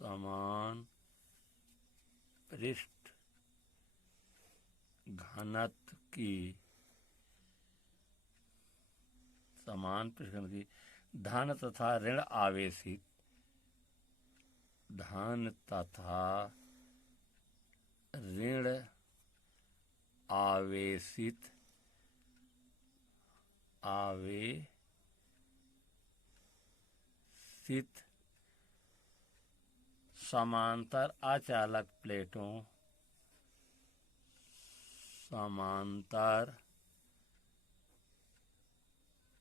समान पृष्ठ घनत्व की धन तथा ऋण आवेशित समांतर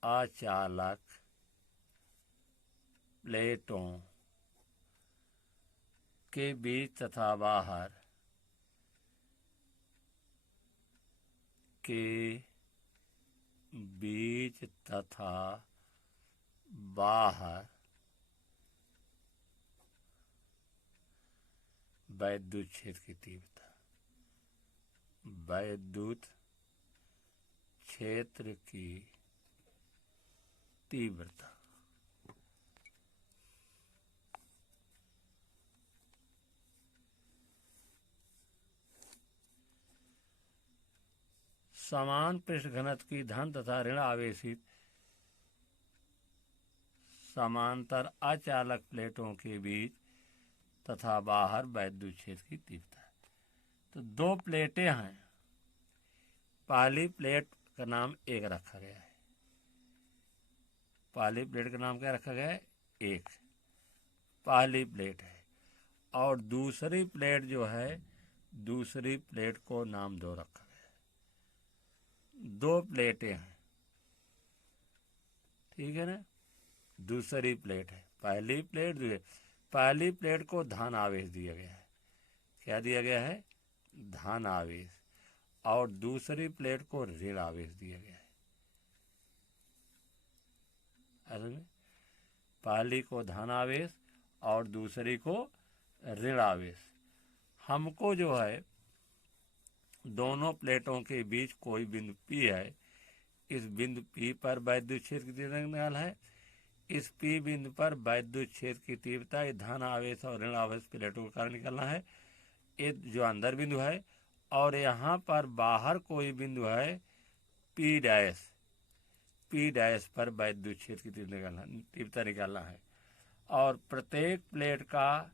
अचालक प्लेटों के बीच तथा बाहर वैद्युत क्षेत्र की तीव्रता समान पृष्ठ घनत्व की धन तथा ऋण आवेशित समांतर अचालक प्लेटों के बीच तथा बाहर वैद्युत क्षेत्र की तीव्रता। तो दो प्लेटें हैं, पहली प्लेट का नाम एक रखा गया है। पहली प्लेट का नाम क्या रखा गया है? एक, पहली प्लेट है। और दूसरी प्लेट जो है, दूसरी प्लेट को नाम दो रखा गया है। दो प्लेटें हैं, ठीक है ना। दूसरी प्लेट है, पहली प्लेट को धन आवेश दिया गया है। क्या दिया गया है? धन आवेश। और दूसरी प्लेट को ऋण आवेश दिया गया है। असल में पहली को धन आवेश और दूसरी को ऋण आवेश। हमको जो है दोनों प्लेटों के बीच कोई बिंदु P है, इस बिंदु P पर वैद्युत क्षेत्र की तीव्रता निकालना है। इस P बिंदु पर वैद्युत क्षेत्र की तीव्रता धन आवेश और ऋण आवेश प्लेटों के कारण निकालना है, ये जो अंदर बिंदु है। और यहाँ पर बाहर कोई बिंदु है P डैश पर वैद्युत क्षेत्र की तीव्रता निकालना है। और प्रत्येक प्लेट का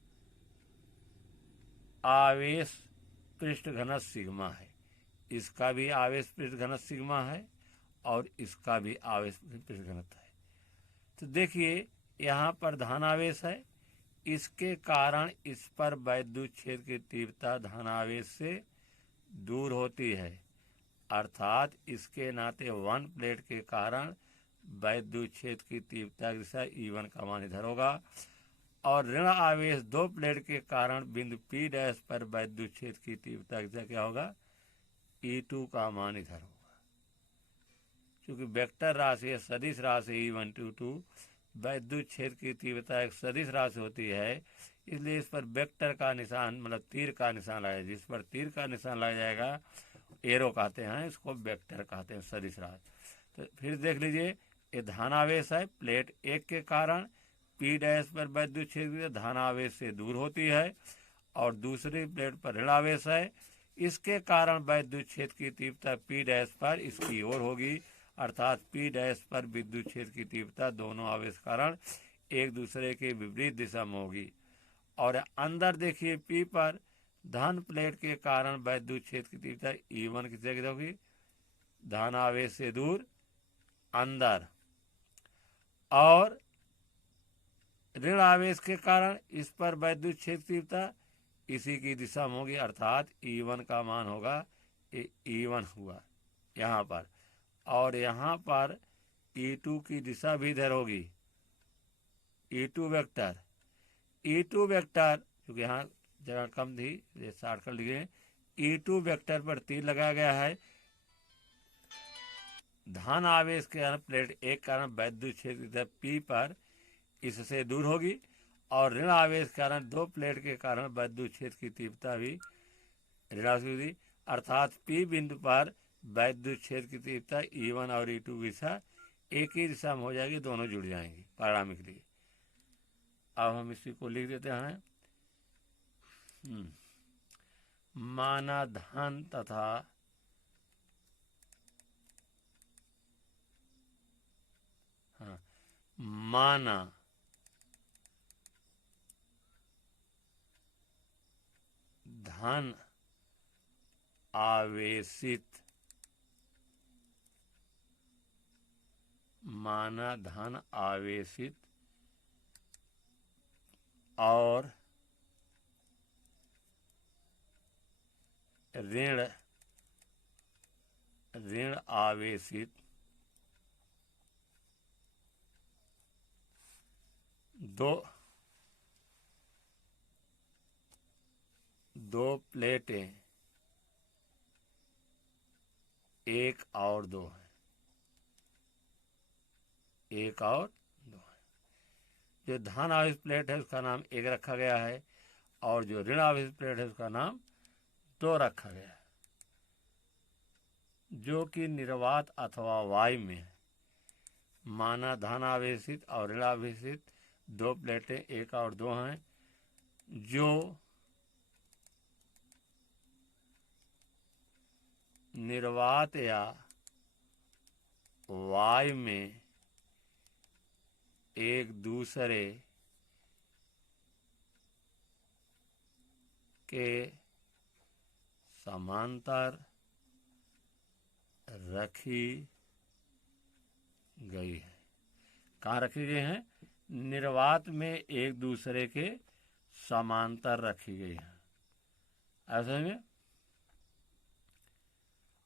आवेश पृष्ठ घनत्व सिग्मा है। इसका भी आवेश पृष्ठ घनत्व सिग्मा है और इसका भी आवेश पृष्ठ घनत्व है। तो देखिए यहाँ पर धन आवेश है, इसके कारण इस पर वैद्युत क्षेत्र की तीव्रता धन आवेश से दूर होती है, अर्थात इसके नाते वन प्लेट के कारण वैद्युत क्षेत्र की तीव्रता की दिशा E1 का मान इधर होगा। और ऋण आवेश दो प्लेट के कारण बिंदु P डैश पर वैद्युत क्षेत्र की तीव्रता की दिशा क्या होगा? E2 का मान इधर होगा। क्योंकि वेक्टर राशि है, सदिश राशि E1, 2 वैद्युत क्षेत्र की तीव्रता एक सदिश राशि होती है, इसलिए इस पर वेक्टर का निशान मतलब तीर का निशान लगाया। जिस पर तीर का निशान लगाया जाएगा एरो कहते हैं, इसको वेक्टर कहते हैं, सदिश राशि। तो फिर देख लीजिए, ये धन आवेश है, प्लेट एक के कारण P डैश पर वैद्युत क्षेत्र धन आवेश से दूर होती है। और दूसरी प्लेट पर ऋण आवेश है, इसके कारण वैद्युत क्षेत्र की तीव्रता P डैश पर इसकी ओर होगी, अर्थात P डैश पर विद्युत क्षेत्र की तीव्रता दोनों आवेश कारण एक दूसरे के विपरीत दिशा में होगी। और अंदर देखिए P पर धन प्लेट के कारण वैद्युत क्षेत्र की तीव्रता E1 की जगह होगी, धन आवेश से दूर अंदर। और ऋण आवेश के कारण इस पर वैद्युत क्षेत्र तीव्रता इसी की दिशा में होगी, अर्थात E1 का मान होगा, E1 हुआ यहाँ पर। और यहाँ पर E2 की दिशा भी इधर होगी, E2 वेक्टर। E2 वेक्टर क्योंकि यहाँ जगह कम थी, ये शॉर्टकट लिखे, E2 वेक्टर पर तीर लगाया गया है। धन आवेश के कारण प्लेट एक कारण वैद्युत क्षेत्र P पर इससे दूर होगी। और ऋण आवेश के कारण दो प्लेट के कारण वैद्युत क्षेत्र की तीव्रता भी ऋणात्मक होगी, अर्थात P बिंदु पर वैद्युत क्षेत्र की तीव्रता E1 और E2 की दिशा एक ही दिशा में हो जाएगी, दोनों जुड़ जाएंगी परिणाम के लिए। अब हम इसी को लिख देते हैं, माना धन तथा माना धन आवेशित, माना धन आवेशित और ऋण आवेशित दो प्लेटें, एक और दो है, एक और दो है। जो धन आवेशित प्लेट है उसका नाम एक रखा गया है और जो ऋण आवेशित प्लेट है उसका नाम दो रखा गया है। जो कि निर्वात अथवा वायु में है। माना धन आवेशित और ऋण आवेशित दो प्लेटें, एक और दो हैं, जो निर्वात या वायु में एक दूसरे के समांतर रखी गई है। कहाँ रखी गई है? निर्वात में एक दूसरे के समांतर रखी गई है। ऐसे में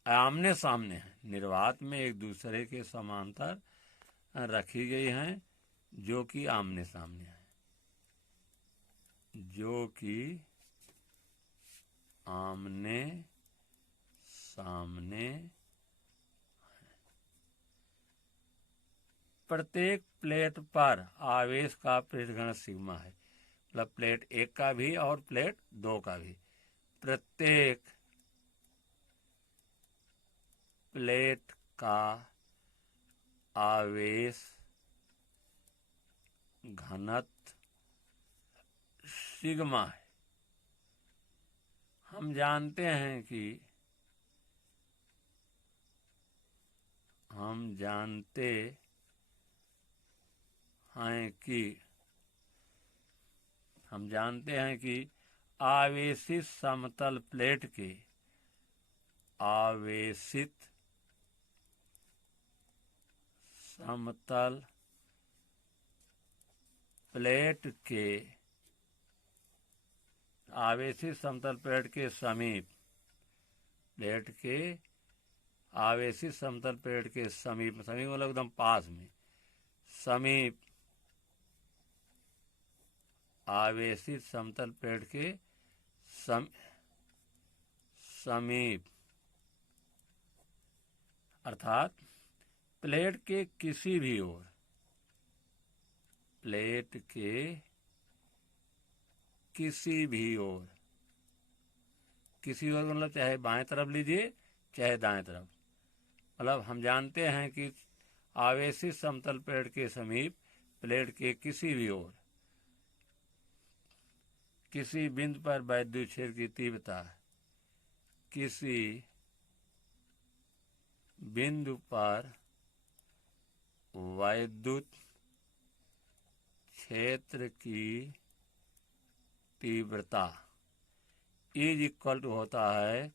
आमने सामने है, निर्वात में एक दूसरे के समांतर रखी गई हैं, जो कि आमने सामने है, जो कि आमने सामने है। प्रत्येक प्लेट पर आवेश का पृष्ठ घनत्व सिग्मा है। मतलब प्लेट एक का भी और प्लेट दो का भी। प्रत्येक प्लेट का आवेश घनत्व सिग्मा है। हम जानते हैं कि आवेशित समतल प्लेट के आवेशित समतल प्लेट के समीप आवेशित समतल प्लेट के समीप मतलब एकदम पास में, समीप आवेशित समतल प्लेट के समीप अर्थात प्लेट के किसी भी ओर, किसी ओर मतलब चाहे बाएं तरफ लीजिए चाहे दाएं तरफ। मतलब हम जानते हैं कि आवेशित समतल प्लेट के समीप प्लेट के किसी भी ओर किसी बिंदु पर वैद्युत क्षेत्र की तीव्रता, किसी बिंदु पर वैद्युत क्षेत्र की तीव्रता इज इक्वल टू होता है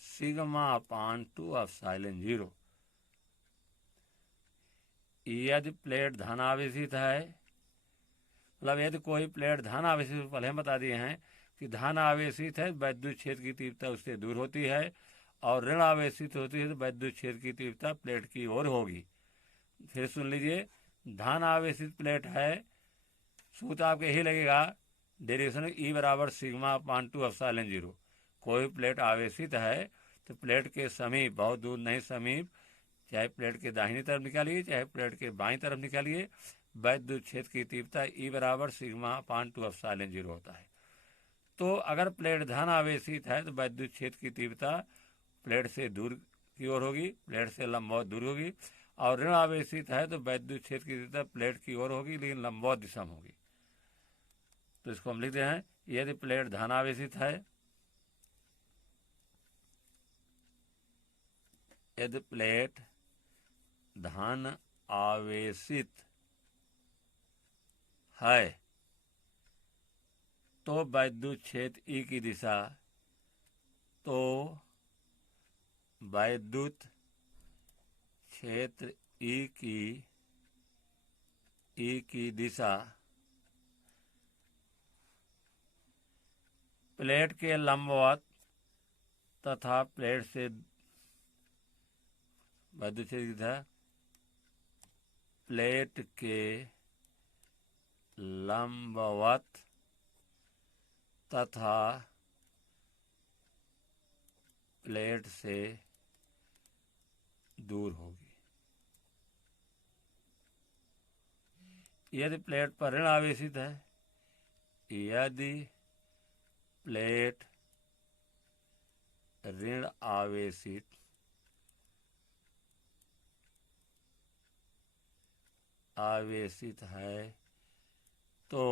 सिग्मा अपान 2ε0। यदि प्लेट धन आवेशित है, मतलब यदि कोई प्लेट धन आवेशित, पहले हम बता दिए हैं कि धन आवेशित है वैद्युत क्षेत्र की तीव्रता उससे दूर होती है, और ऋण आवेशित होती है तो वैद्युत क्षेत्र की तीव्रता प्लेट की ओर होगी। फिर सुन लीजिए, धन आवेशित प्लेट है, सूत्र आपके यही लगेगा, डेरिवेशन E बराबर सिग्मा अपान 2ε0। कोई प्लेट आवेशित है तो प्लेट के समीप, बहुत दूर नहीं समीप, चाहे प्लेट के दाहिनी तरफ निकालिए चाहे प्लेट के बाईं तरफ निकालिए, वैद्युत क्षेत्र की तीव्रता E बराबर सिग्मा अपान 2ε0 होता है। तो अगर प्लेट धन आवेशित है तो वैद्युत क्षेत्र की तीव्रता प्लेट से दूर की ओर होगी, प्लेट से लंबवत दूर होगी, और ऋण आवेशित है तो वैद्युत क्षेत्र की तीव्रता प्लेट की ओर होगी लेकिन लंबवत दिशा में होगी। तो इसको हम लिखते हैं यदि प्लेट धनावेशित है, यदि प्लेट धन आवेशित है तो वैद्युत क्षेत्र ई की दिशा, तो वैद्युत क्षेत्र ई की दिशा प्लेट के लंबवत तथा प्लेट से वैद्युत क्षेत्र की दिशा प्लेट के लंबवत तथा प्लेट से दूर होगी। यदि प्लेट पर ऋण आवेशित है, यदि प्लेट ऋण आवेशित है तो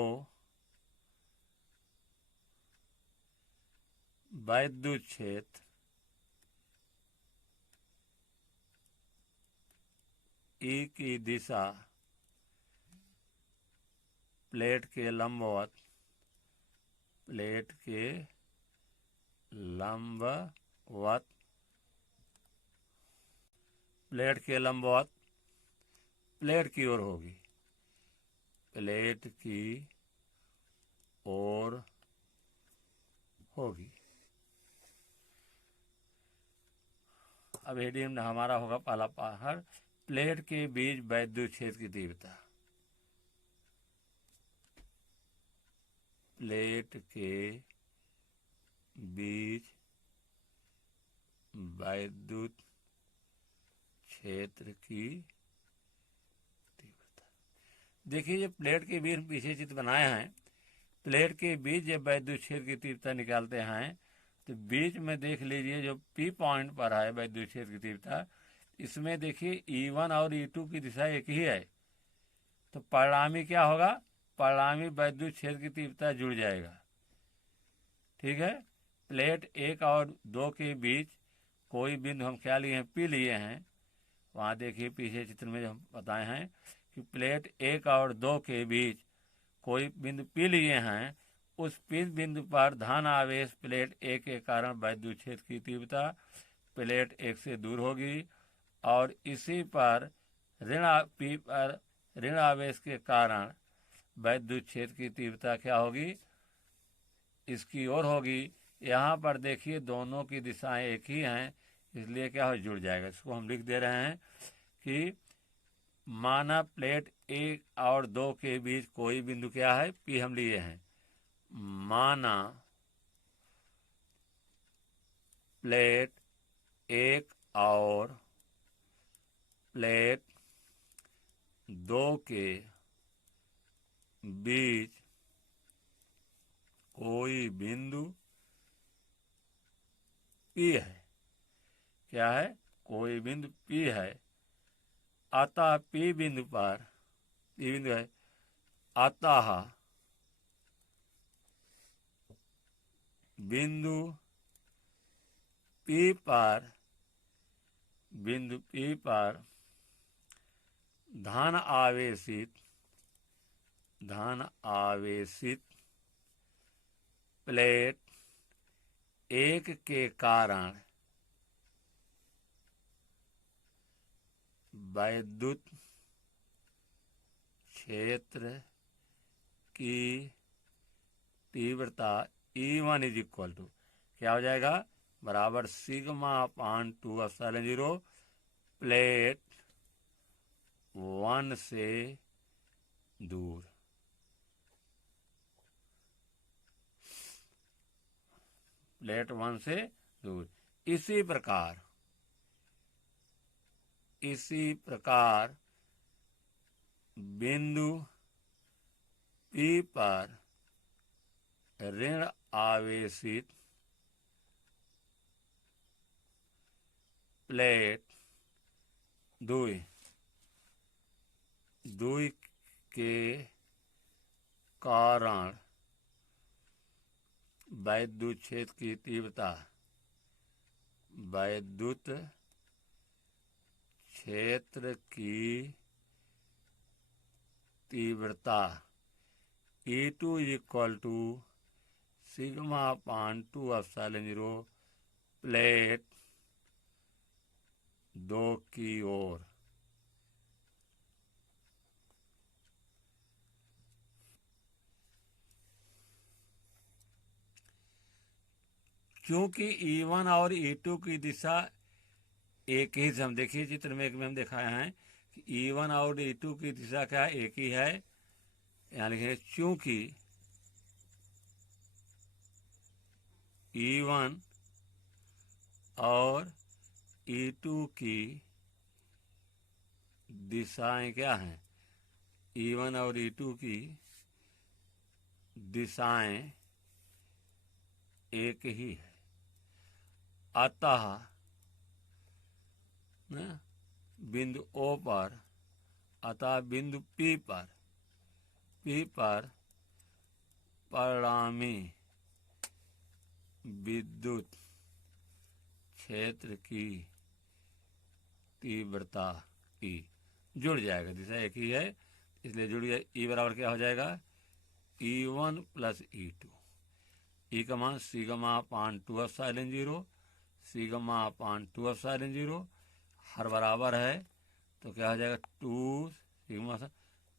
वैद्युत क्षेत्र ई की दिशा प्लेट के लंबवत प्लेट की ओर होगी, प्लेट की ओर होगी। अब हेडिंग हमारा होगा पहला पहाड़, प्लेट के बीच वैद्युत क्षेत्र की तीव्रता। प्लेट के बीच वैद्युत क्षेत्र की तीव्रता। देखिए, ये प्लेट के बीच पीछे चित्र बनाए हैं। प्लेट के बीच जब वैद्युत क्षेत्र की तीव्रता निकालते हैं तो बीच में देख लीजिए जो P पॉइंट पर है वैद्युत क्षेत्र की तीव्रता, इसमें देखिए E1 और E2 की दिशा एक ही है, तो परिणामी क्या होगा, परिणामी वैद्युत क्षेत्र की तीव्रता जुड़ जाएगा। ठीक है, प्लेट 1 और 2 के बीच कोई बिंदु हम क्या लिए हैं, P लिए हैं। वहाँ देखिए पीछे चित्र में जो हम बताए हैं कि प्लेट 1 और 2 के बीच कोई बिंदु P लिए हैं, उस P बिंदु पर धन आवेश प्लेट 1 के कारण वैद्युत क्षेत्र की तीव्रता प्लेट 1 से दूर होगी, और इसी पर P पर ऋण आवेश के कारण वैद्युत क्षेत्र की तीव्रता क्या होगी, इसकी ओर होगी। यहाँ पर देखिए दोनों की दिशाएं एक ही हैं, इसलिए क्या हो, जुड़ जाएगा। इसको हम लिख दे रहे हैं कि माना प्लेट 1 और 2 के बीच कोई बिंदु क्या है, P हम लिए हैं। माना प्लेट 1 और प्लेट 2 के बीच कोई बिंदु P है। क्या है, कोई बिंदु P है। अतः P बिंदु पर है, अतः बिंदु P पर धन आवेशित प्लेट 1 के कारण वैद्युत क्षेत्र की तीव्रता E1 इज इक्वल टू क्या हो जाएगा, बराबर σ/2ε0 प्लेट 1 से दूर। प्लेट 1 से दूर। इसी प्रकार बिंदु P पर ऋण आवेशित प्लेट 2 के कारण वैद्युत क्षेत्र की तीव्रता, वैद्युत क्षेत्र की तीव्रता E2 is equal to sigma upon 2 epsilon 0 plate दो की ओर। क्योंकि E1 और E2 की दिशा एक ही, हम देखिए चित्र में एक में हम दिखाए हैं कि E1 और E2 की दिशा क्या एक ही है। यहाँ लिखेंगे चूंकि E1 और E2 की दिशाएं क्या हैं, E1 और E2 की दिशाएं एक ही है। अतः बिंदु O पर, अतः बिंदु P पर परिणामी विद्युत क्षेत्र की तीव्रता E जुड़ जाएगा, दिशा एक ही है इसलिए जुड़ गया। E बराबर क्या हो जाएगा, E1 प्लस E2। E का मान sigma upon 2 epsilon 0, sigma upon 2 epsilon 0 हर बराबर है तो क्या हो जाएगा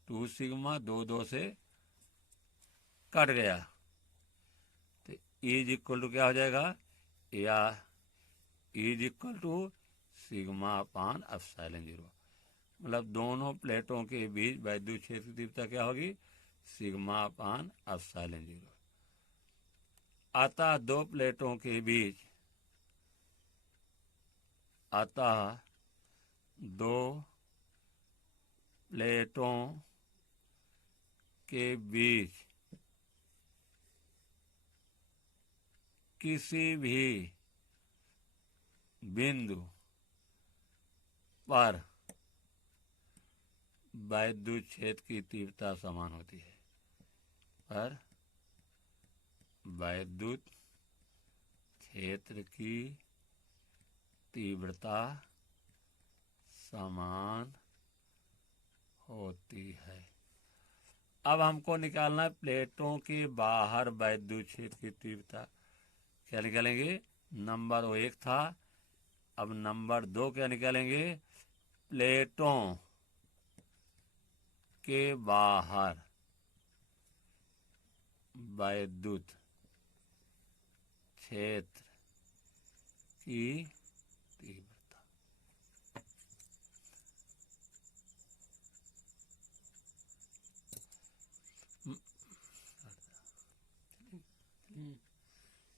2 सिग्मा 2 से कट गया तो E इज इक्वल टू क्या हो जाएगा, या E is equal to sigma upon epsilon 0। मतलब दोनों प्लेटों के बीच वैद्युत क्षेत्र की तीव्रता क्या होगी, सिग्मा अपान एप्सिलॉन 0। अतः दो प्लेटों के बीच, अतः दो प्लेटों के बीच किसी भी बिंदु पर वैद्युत क्षेत्र की तीव्रता समान होती है, पर वैद्युत क्षेत्र की तीव्रता समान होती है। अब हमको निकालना है प्लेटों के बाहर वैद्युत क्षेत्र की तीव्रता। क्या निकालेंगे, नंबर 1 था, अब नंबर 2 क्या निकालेंगे, प्लेटों के बाहर वैद्युत क्षेत्र की तीव्रता।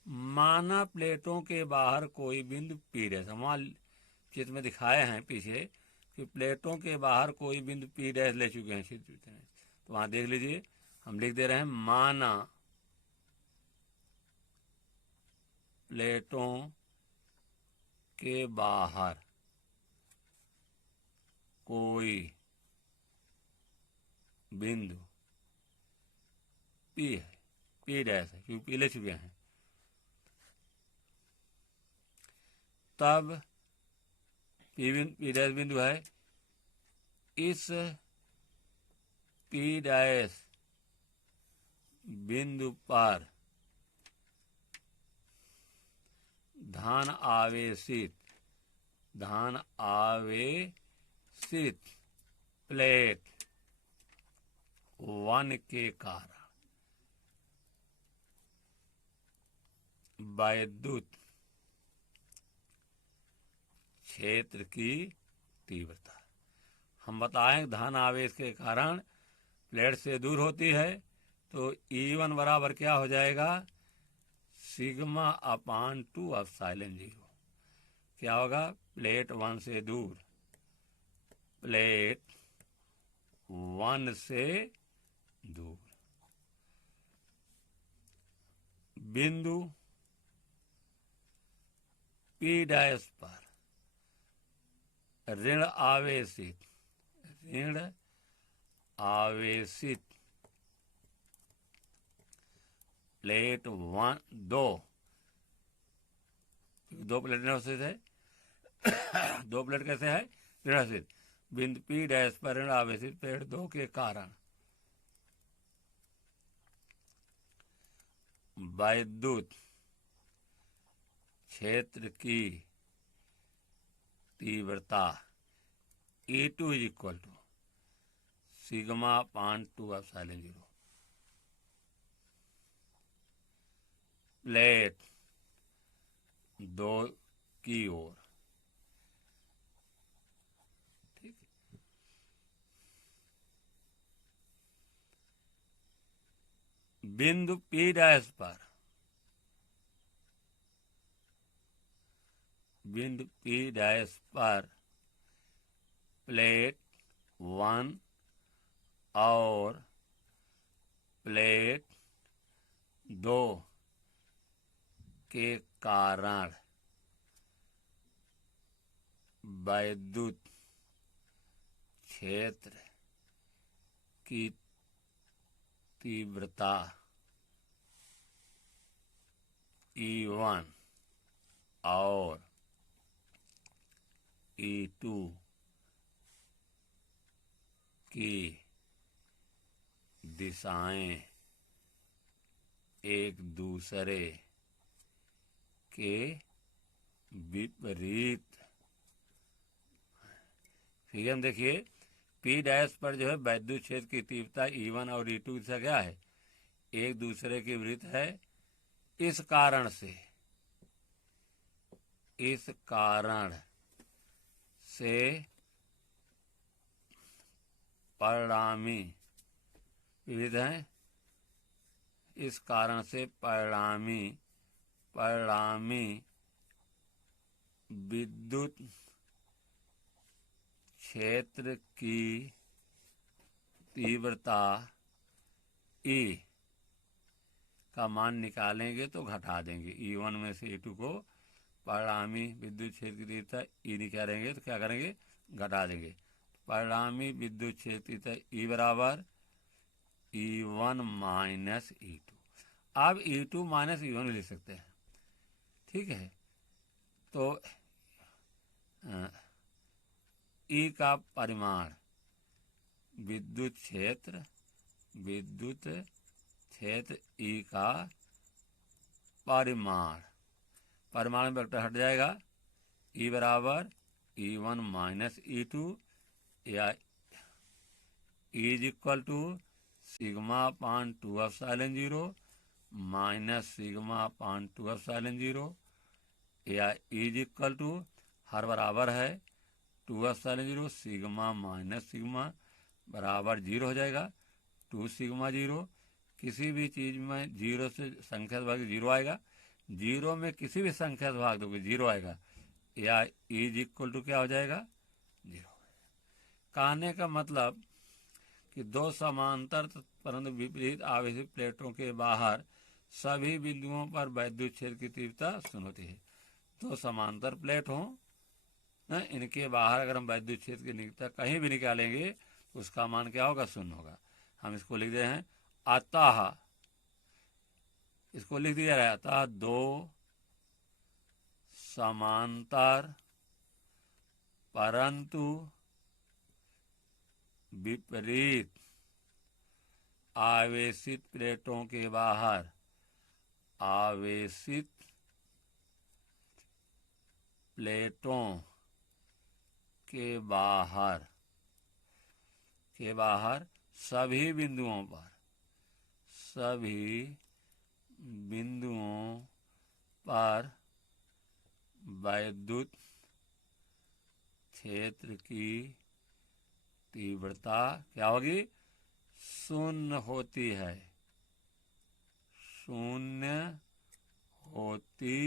माना प्लेटों के बाहर कोई बिंदु P डैश, हमारे चित्र में दिखाए हैं पीछे कि प्लेटों के बाहर कोई बिंदु P डैश ले चुके हैं चित्र में, तो वहां देख लीजिए हम लिख दे रहे हैं, माना प्लेटों के बाहर कोई बिंदु P है, P डैश है क्योंकि P ले चुके हैं, तब P डैश बिंदु है, इस P डैश बिंदु पर धन आवेशित प्लेट 1 के कारण वैद्युत क्षेत्र की तीव्रता। हम बताएं धन आवेश के कारण प्लेट से दूर होती है तो E1 बराबर क्या हो जाएगा, सिग्मा अपान 2 एप्सिलॉन 0। क्या होगा, प्लेट 1 से दूर, प्लेट 1 से दूर बिंदु P डैश पर ऋण आवेशित प्लेट वन दो प्लेट ऋण स्थित है। दो प्लेट कैसे है? ऋण स्थित। बिंदु पी डैश पर ऋण आवेशित प्लेट 2 के कारण वैद्युत क्षेत्र की तीव्रता E2 is equal to sigma upon 2 epsilon 0। Plate 2 की ओर, ठीक है। बिंदु P डैश पर प्लेट 1 और प्लेट 2 के कारण वैद्युत क्षेत्र की तीव्रता E1 और E2 की दिशाएं एक दूसरे के विपरीत। फिगर में देखिए, P डैश पर जो है वैद्युत क्षेत्र की तीव्रता E1 और E2 की दिशा क्या है? एक दूसरे के विपरीत है। इस कारण से परिणामी विपरीत है। इस कारण से परिणामी विद्युत क्षेत्र की तीव्रता E का मान निकालेंगे तो घटा देंगे। E1 में से E2 को परिणामी विद्युत क्षेत्र की तीव्रता E निकालेंगे तो क्या करेंगे? घटा देंगे। परिणामी विद्युत क्षेत्र की तीव्रता E बराबर E1 माइनस E2। अब E2 माइनस E1 लिख सकते हैं, ठीक है। तो E का परिमाण विद्युत क्षेत्र E का परिमाण में वेक्टर हट जाएगा। E बराबर E1 माइनस E2 या E is equal to sigma upon 2 epsilon 0 minus sigma upon 2 epsilon 0 या E इज इक्वल टू हर बराबर है 2 एप्सिलॉन 0 सिग्मा माइनस सिग्मा बराबर 0 हो जाएगा। 2 सिग्मा 0, किसी भी चीज में 0 से संख्या भाग 0 आएगा। 0 में किसी भी संख्या से भाग दोगे 0 आएगा, या E इज इक्वल टू क्या हो जाएगा? 0। कहने का मतलब कि दो समांतर परंतु विपरीत आवेशित प्लेटों के बाहर सभी बिंदुओं पर वैद्युत क्षेत्र की तीव्रता शून्य होती है। दो समांतर प्लेट हों, इनके बाहर अगर हम वैद्युत क्षेत्र की तीव्रता कहीं भी निकालेंगे तो उसका मान क्या होगा? शून्य होगा। हम इसको लिख दे हैं अतः, इसको लिख दिया है अतः दो समांतर परंतु विपरीत आवेशित प्लेटों के बाहर सभी बिंदुओं पर वैद्युत क्षेत्र की तीव्रता क्या होगी? शून्य होती